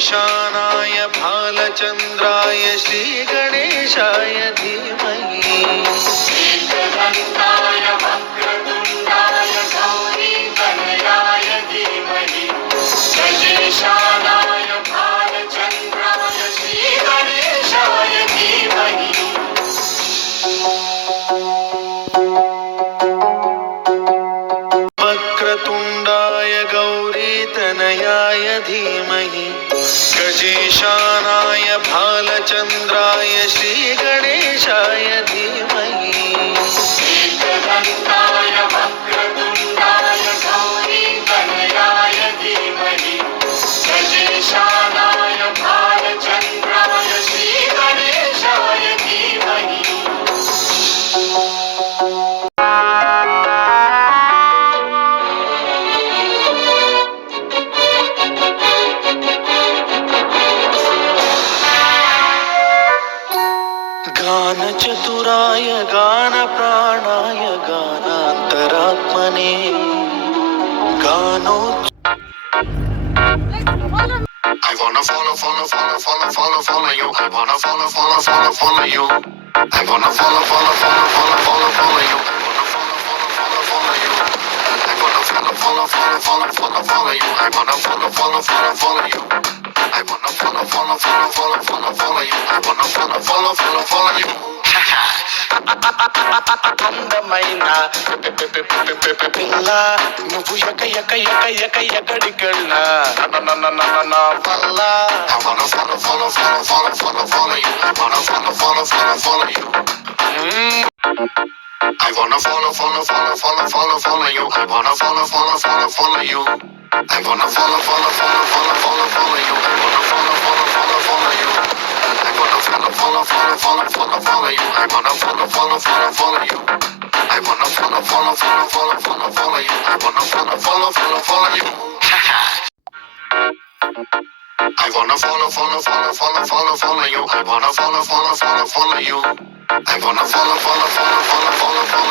गजेशानाय भालचन्द्राय श्रीगणेशाय धीमहि एकदन्ताय वक्रतुण्डाय गौरीतनयाय धीमहि गजेशानाय भालचन्द्राय श्रीगणेशाय धीमहि वक्रतुण्डाय गौरीतनयाय धीमहि गजेशानाय भालचन्द्राय श्रीगणेशाय धीमहि एकदन्ताय वक्रतुण्डाय गौरीतनयाय धीमहि गजेशानाय भालचन्द्राय श्रीगणेशाय धीमहि गानचतुराय गानप्राणाय गानान्तरात्मने I wanna follow you. I wanna follow you. I wanna follow you. I wanna follow you. I wanna follow you. I wanna follow you. I wanna follow you. అందమైన పిల్ల నువ్వు ఎక్కడికెళ్ళా నా వల్ల I wanna follow you. I wanna follow you. I wanna follow you. I wanna follow you. I wanna follow you. I wanna follow you. I wanna follow you. I wanna follow you. I wanna follow you. I wanna follow you. I wanna follow you. I wanna follow you. I wanna follow